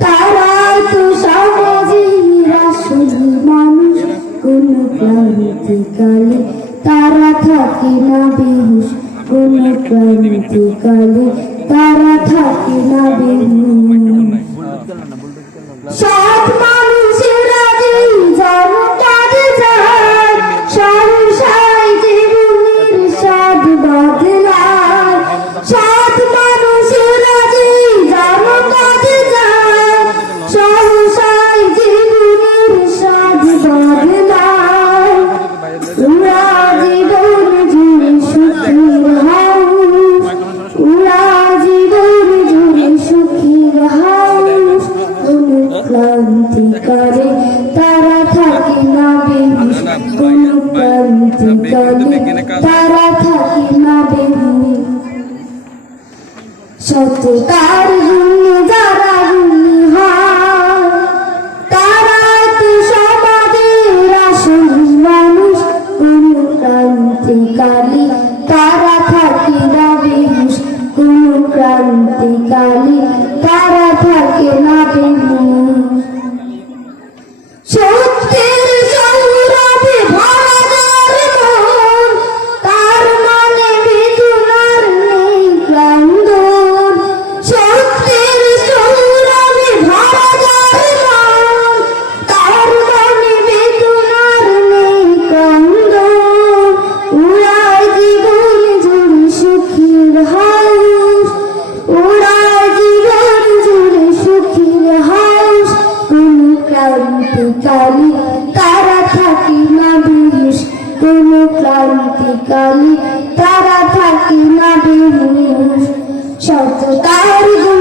তারাই তো সমাজে আসলে মানুষ কোন ক্লান্তিকালে তারা থাকে না বেহুশ কোন ক্লান্তিকালে তারা থাকে না বেহুশ। সৎ তারা থাকে না বেহুশ কোন ক্লান্তি করে তারা থাকে না বেহুশ সত্যকার ক্রান্তিকালী তারা থাকি না বেহুশ কোন ক্রান্তিকালী। ক্লান্তিকালী তারা থাকি না বিষ কোনো ক্লান্তি কালি তারা থাকি না বিষ সত্যতার গুণী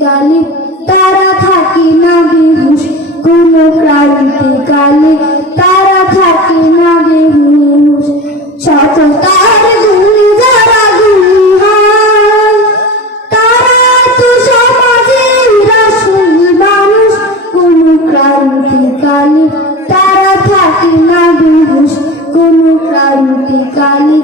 ক্রান্তিকালে তারা থাকে না বেহুশ, কোন ক্রান্তিকালে তারা থাকে না বেহুশ। সততার গুণে যারা গুণী হয়, তারা তো সমাজের আসল মানুষ। কোন ক্রান্তিকালে তারা থাকে না বেহুশ, কোন ক্রান্তিকালে